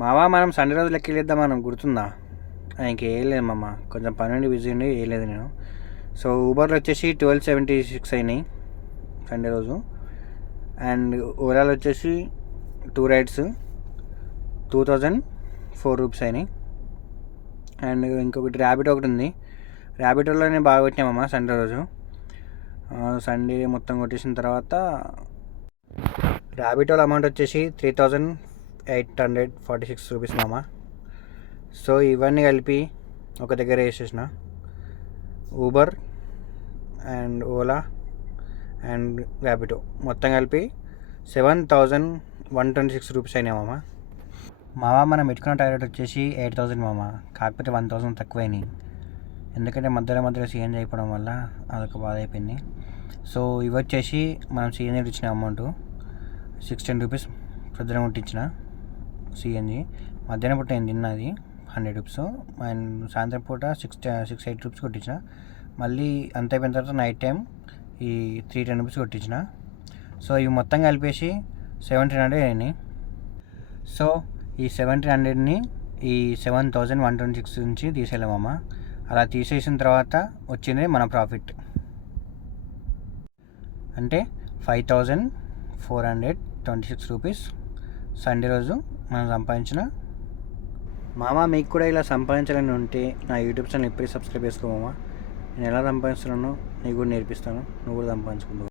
మావా మనం సండే రోజు లెక్క వెళ్ళిద్దాం మనం గుర్తుందా? ఇంకేయలేదు మామ, కొంచెం పని ఉండి బిజీ ఉండి వేయలేదు నేను. సో ఊబర్లో వచ్చేసి 1276 అయినాయి సండే రోజు. అండ్ ఓలాలో వచ్చేసి 2 రైడ్స్ 2004 రూపీస్ అయినాయి. అండ్ ఇంకొకటి ర్యాబిట్ ఒకటి ఉంది. ర్యాబిటోలోనే బాగా పెట్టినామమ్మ సండే రోజు. సండే మొత్తం కొట్టేసిన తర్వాత ర్యాబిటోల అమౌంట్ వచ్చేసి 3846 రూపీస్ మామ. సో ఇవన్నీ కలిపి ఒక దగ్గర వేసేసిన. ఊబర్ అండ్ ఓలా అండ్ ర్యాబిటో మొత్తం కలిపి 7126 రూపీస్ అయినాయి మామ. మనం పెట్టుకున్న టార్గెట్ వచ్చేసి 8000 మామ. కాకపోతే 1000 తక్కువైనాయి, ఎందుకంటే మధ్యలో సిఎన్జి అయిపోవడం వల్ల అదొక బాధ అయిపోయింది. సో ఇవి వచ్చేసి మనం సిఎన్జి ఇచ్చిన అమౌంట్ 16 రూపీస్ ప్రొద్దున ముట్టించిన సిఎన్జి. మధ్యాహ్నం పూట నేను తిన్నది 100 రూపీస్. అండ్ సాయంత్రం పూట 6-8 రూపీస్ కొట్టించిన. మళ్ళీ అంత అయిపోయిన తర్వాత నైట్ టైం ఈ 310 రూపీస్ కొట్టించిన. సో ఇవి మొత్తం కలిపేసి 1700 అయినాయి. సో ఈ 1700ని ఈ 7126 నుంచి తీసేయలేమమ్మా. అలా తీసేసిన తర్వాత వచ్చింది మన ప్రాఫిట్, అంటే 5426 రూపీస్ సండే రోజు మనం సంపాదించిన. మీకు కూడా ఇలా సంపాదించాలని ఉంటే నా యూట్యూబ్ ఛానల్ ఇప్పుడే సబ్స్క్రైబ్ చేసుకో మామ. నేను ఎలా సంపాదిస్తున్నానో నీకు కూడా నేర్పిస్తాను, నువ్వు కూడా సంపాదించుకుంటావు.